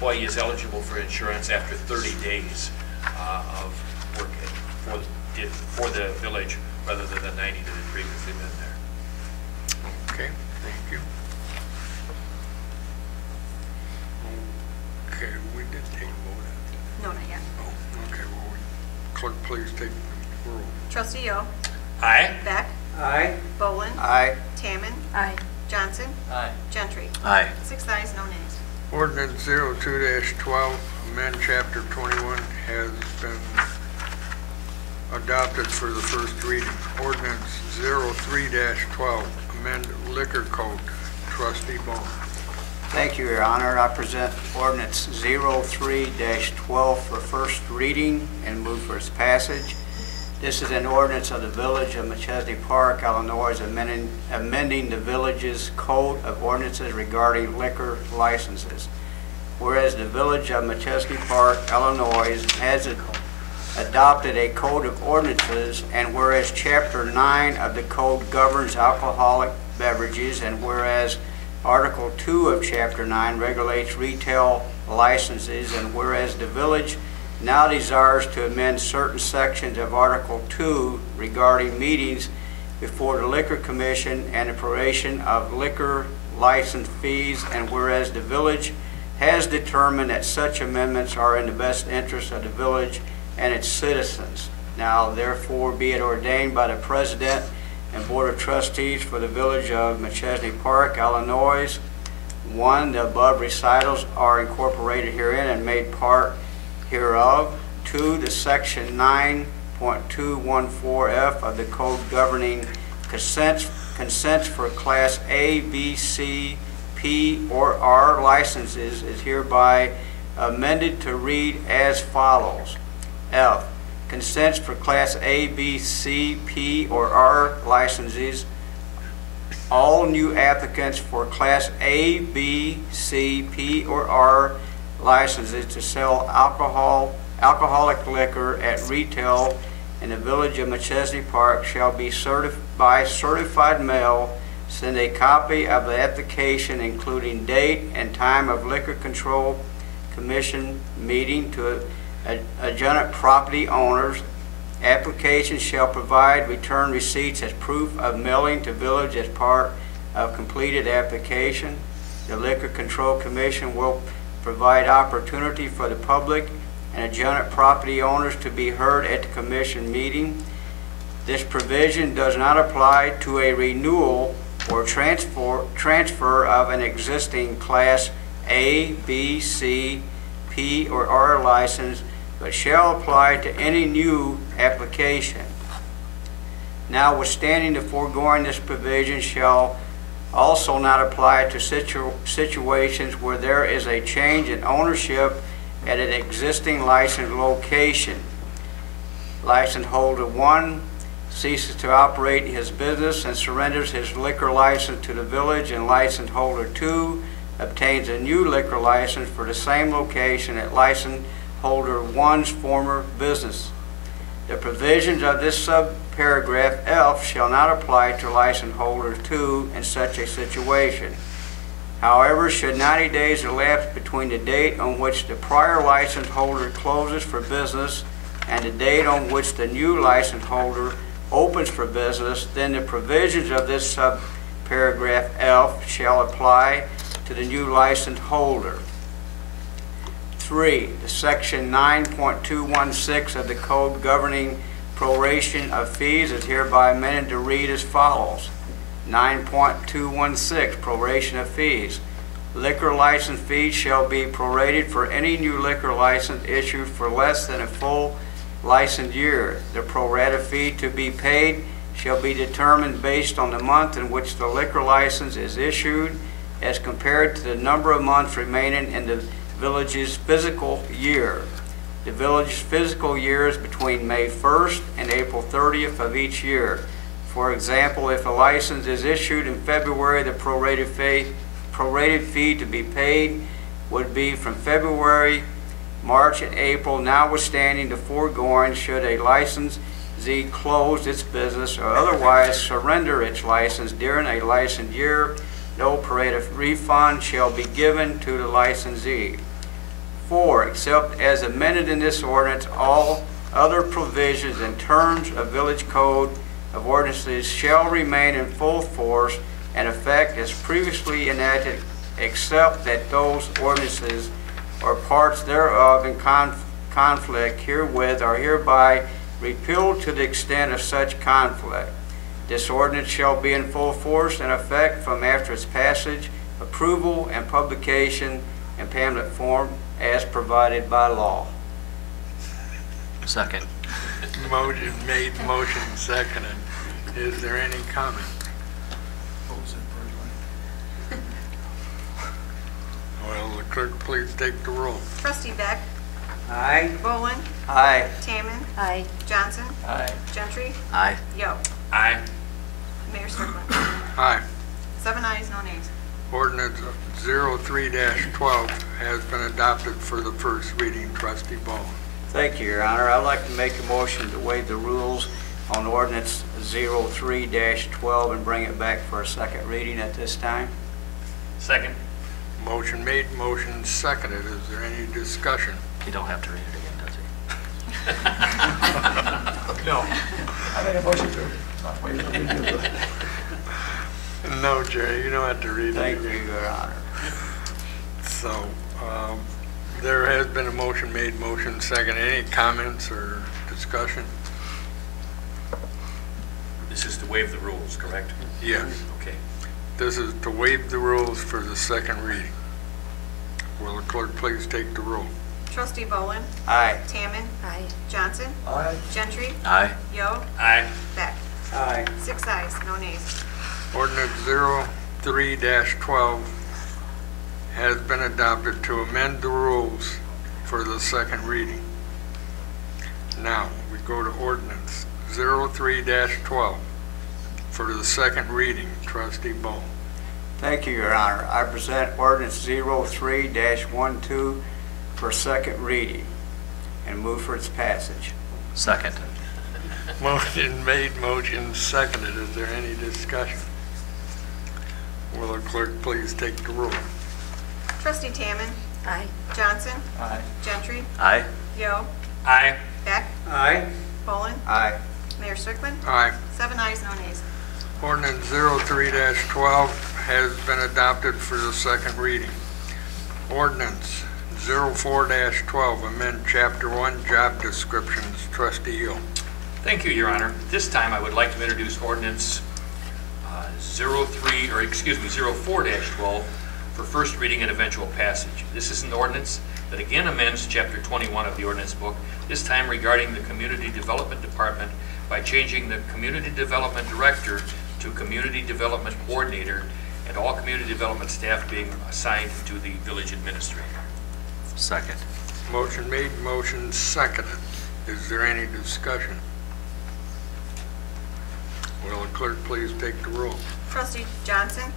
employee is eligible for insurance after 30 days of work for the village rather than the 90 that had previously been there. Okay, thank you. Okay, we did take a vote on that. No, not yet. Oh, okay, well, clerk, please take the roll. Trustee Yo. Aye. Beck. Aye. Boland. Aye. Taman. Aye. Johnson. Aye. Gentry. Aye. 6 ayes, no nays. Ordinance 02-12, amend Chapter 21, has been adopted for the first reading. Ordinance 03-12, amend liquor code. Trustee Bone. Thank you, Your Honor. I present ordinance 03-12 for first reading and move for its passage. This is an ordinance of the Village of McChesney Park, Illinois, amending the village's code of ordinances regarding liquor licenses. Whereas the Village of McChesney Park, Illinois, has adopted a code of ordinances, and whereas Chapter 9 of the code governs alcoholic beverages, and whereas Article 2 of Chapter 9 regulates retail licenses, and whereas the village now desires to amend certain sections of Article 2 regarding meetings before the Liquor Commission and the proration of liquor license fees, and whereas the village has determined that such amendments are in the best interest of the village and its citizens. Now, therefore, be it ordained by the President and Board of Trustees for the Village of McChesney Park, Illinois. 1, the above recitals are incorporated herein and made part hereof. 2, the section 9.214F of the code governing consents for Class A, B, C, P, or R licenses is hereby amended to read as follows. F, consents for Class A, B, C, P, or R licenses. All new applicants for Class A, B, C, P, or R licenses to sell alcoholic liquor at retail in the Village of McChesney Park shall be by certified mail. Send a copy of the application, including date and time of Liquor Control Commission meeting, to adjacent property owners. Application shall provide return receipts as proof of mailing to village as part of completed application. The Liquor Control Commission will provide opportunity for the public and adjacent property owners to be heard at the commission meeting. This provision does not apply to a renewal or transfer of an existing Class A, B, C, P, or R license, but shall apply to any new application. Notwithstanding the foregoing, this provision shall also not apply to situations where there is a change in ownership at an existing license location. License holder 1 ceases to operate his business and surrenders his liquor license to the village, and license holder 2 obtains a new liquor license for the same location at license holder 1's former business. The provisions of this subparagraph F shall not apply to license holder 2 in such a situation. However, should 90 days elapse between the date on which the prior license holder closes for business and the date on which the new license holder opens for business, then the provisions of this subparagraph F shall apply to the new license holder. 3, the section 9.216 of the code governing proration of fees is hereby amended to read as follows. 9.216, proration of fees. Liquor license fees shall be prorated for any new liquor license issued for less than a full license year. The pro rata fee to be paid shall be determined based on the month in which the liquor license is issued as compared to the number of months remaining in the village's fiscal year. The village's fiscal year is between May 1st and April 30th of each year. For example, if a license is issued in February, the prorated fee to be paid would be from February, March, and April. Notwithstanding the foregoing, should a licensee close its business or otherwise surrender its license during a license year, no prorated refund shall be given to the licensee. 4, except as amended in this ordinance, all other provisions and terms of Village Code of Ordinances shall remain in full force and effect as previously enacted, except that those ordinances or parts thereof in conflict herewith are hereby repealed to the extent of such conflict. This ordinance shall be in full force and effect from after its passage, approval, and publication in pamphlet form as provided by law. Second. Motion made, motion seconded. Is there any comment? Will the clerk please take the roll? Trustee Beck, Aye. Bowen, Aye. Taman. Aye. Johnson. Aye. Gentry. Aye. Yo. Aye. Mayor Strickland. Aye. 7 ayes, no nays. Ordinance 03-12 has been adopted for the first reading. Trustee Bowen. Thank you, Your Honor. I'd like to make a motion to waive the rules on ordinance 03-12 and bring it back for a second reading at this time. Second. Motion made, motion seconded. Is there any discussion? You don't have to read it again, does he? No. I make a motion to not wait for review. No, Jerry, you don't have to read it. Thank you, Your Honor. So, there has been a motion made, motion seconded. Any comments or discussion? This is to waive the rules, correct? Yes. Okay. This is to waive the rules for the second reading. Will the clerk please take the roll? Trustee Bowen, Aye. Taman. Aye. Johnson. Aye. Gentry. Aye. Yo. Aye. Beck. Aye. 6 ayes, no nays. Ordinance 03-12 has been adopted to amend the rules for the second reading. Now, we go to ordinance 03-12 for the second reading. Trustee Bowen. Thank you, Your Honor. I present ordinance 03-12 for second reading and move for its passage. Second. Motion made, motion seconded. Is there any discussion? Will the clerk please take the roll? Trustee Taman. Aye. Johnson. Aye. Gentry. Aye. Yo. Aye. Beck. Aye. Bowen. Aye. Mayor Strickland. Aye. 7 ayes, no nays. Ordinance 03-12 has been adopted for the second reading. Ordinance 04-12, amend Chapter 1, Job Descriptions. Trustee Hill. Thank you, Your Honor. This time I would like to introduce ordinance 04-12 for first reading and eventual passage. This is an ordinance that again amends Chapter 21 of the ordinance book, this time regarding the Community Development Department by changing the Community Development Director to Community Development Coordinator and all community development staff being assigned to the village administrator. Second. Motion made, motion seconded. Is there any discussion? Will the clerk please take the roll? Trustee Johnson.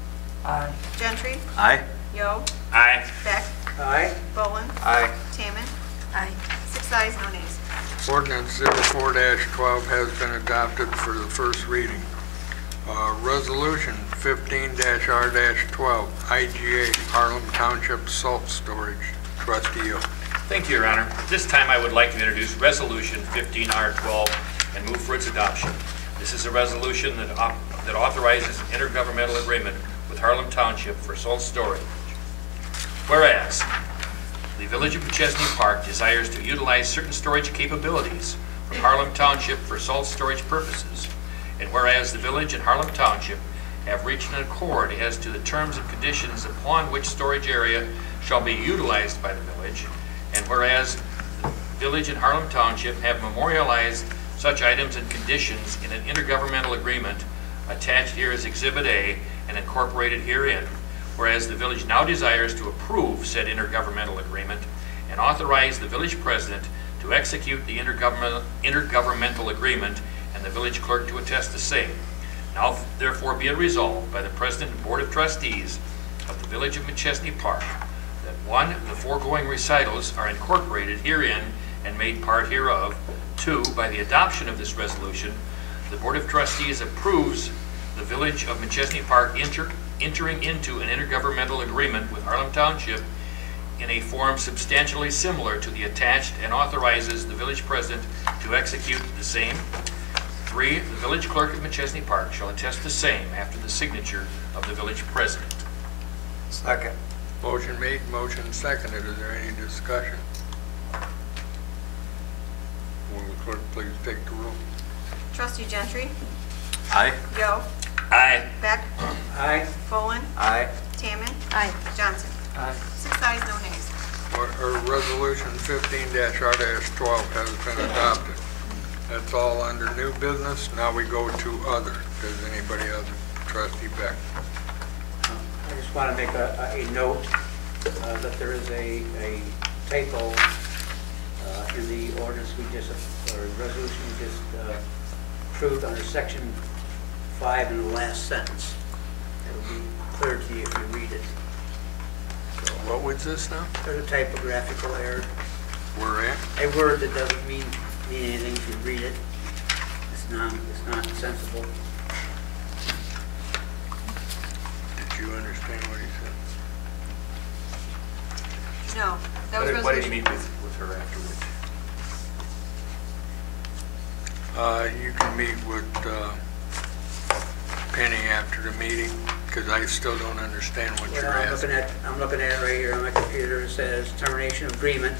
Aye. Gentry. Aye. Yo. Aye. Beck. Aye. Bowen. Aye. Taman. Aye. 6 ayes, no nays. Ordinance 04-12 has been adopted for the first reading. Resolution 15-R-12, IGA, Harlem Township Salt Storage. Trustee Hill. Thank you, Your Honor. This time I would like to introduce Resolution 15-R-12 and move for its adoption. This is a resolution that authorizes an intergovernmental agreement with Harlem Township for salt storage. Whereas, the Village of McChesney Park desires to utilize certain storage capabilities from Harlem Township for salt storage purposes, and whereas the Village and Harlem Township have reached an accord as to the terms and conditions upon which storage area shall be utilized by the village, and whereas the Village and Harlem Township have memorialized such items and conditions in an intergovernmental agreement attached here as Exhibit A and incorporated herein, whereas the village now desires to approve said intergovernmental agreement and authorize the village president to execute the intergovernmental agreement and the village clerk to attest the same. Now therefore be it resolved by the president and board of trustees of the Village of McChesney Park that 1, the foregoing recitals are incorporated herein and made part hereof. 2, by the adoption of this resolution, the board of trustees approves the Village of McChesney Park entering into an intergovernmental agreement with Harlem Township in a form substantially similar to the attached and authorizes the village president to execute the same. 3, the village clerk of Machesney Park shall attest the same after the signature of the village president. Second. Motion made, motion seconded. Is there any discussion? Will the clerk please take the roll? Trustee Gentry? Aye. Yo. Aye. Beck? Aye. Follen? Aye. Tamman? Aye. Johnson? Aye. 6 ayes, no nays. Resolution 15-R-12 has been adopted. That's all under new business. Now we go to other. Does anybody have? Trustee Beck. I just want to make a note that there is a typo in the ordinance we just, or resolution we just approved under section 5 in the last sentence. It'll be clear to you if you read it. What was this now? There's a typographical error, Where at? a word that doesn't mean anything if you read it. It's not sensible. Did you understand what he said? No, that was resolution. Why did you meet with her afterwards? You can meet with Penny after the meeting, because I still don't understand what Well, you're asking. I'm looking at it right here on my computer. It says termination of agreement.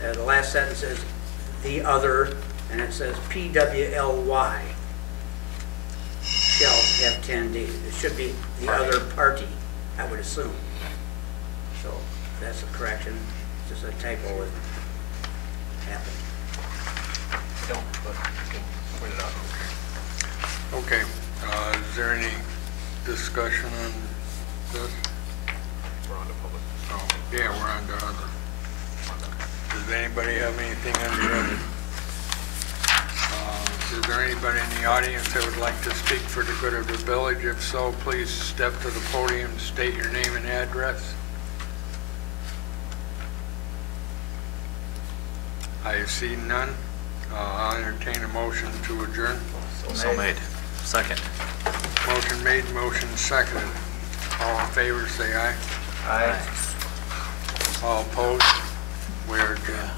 The last sentence says the other, and it says PWLY shall have 10 days. It should be the other party, I would assume. So that's a correction. Just a typo that happened. I don't, but you can point it out. Okay, is there any discussion on this? We're on to public. Oh, yeah, we're on to other. Does anybody have anything under other? Is there anybody in the audience that would like to speak for the good of the village? If so, please step to the podium, state your name and address. I see none. I'll entertain a motion to adjourn. So made. Second. Motion made, motion seconded. All in favor, say aye. Aye. All opposed? We are adjourned.